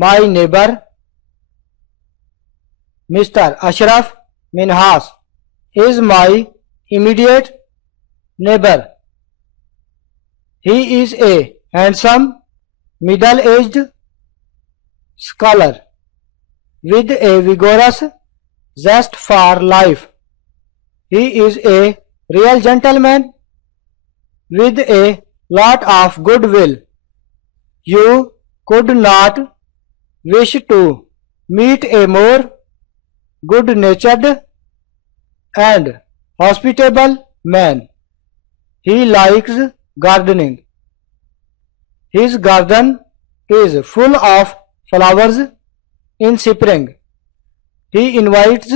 My neighbor, Mr. Ashraf Minhas, is my immediate neighbor. He is a handsome, middle-aged scholar with a vigorous zest for life. He is a real gentleman with a lot of goodwill. You could not wish to meet a more good-natured and hospitable man. He likes gardening. His garden is full of flowers in spring. He invites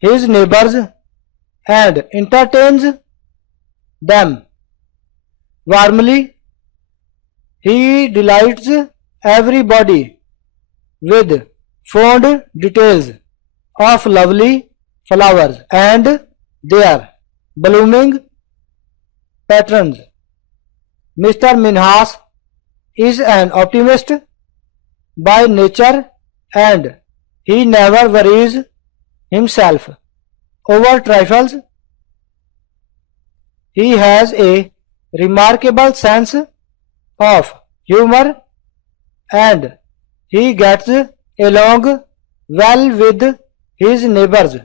his neighbors and entertains them warmly. He delights everybody with fond details of lovely flowers and their blooming patterns. Mr. Minhas is an optimist by nature and he never worries himself over trifles. He has a remarkable sense of humor and he gets along well with his neighbors.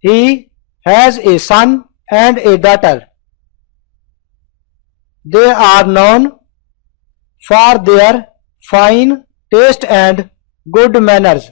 He has a son and a daughter. They are known for their fine taste and good manners.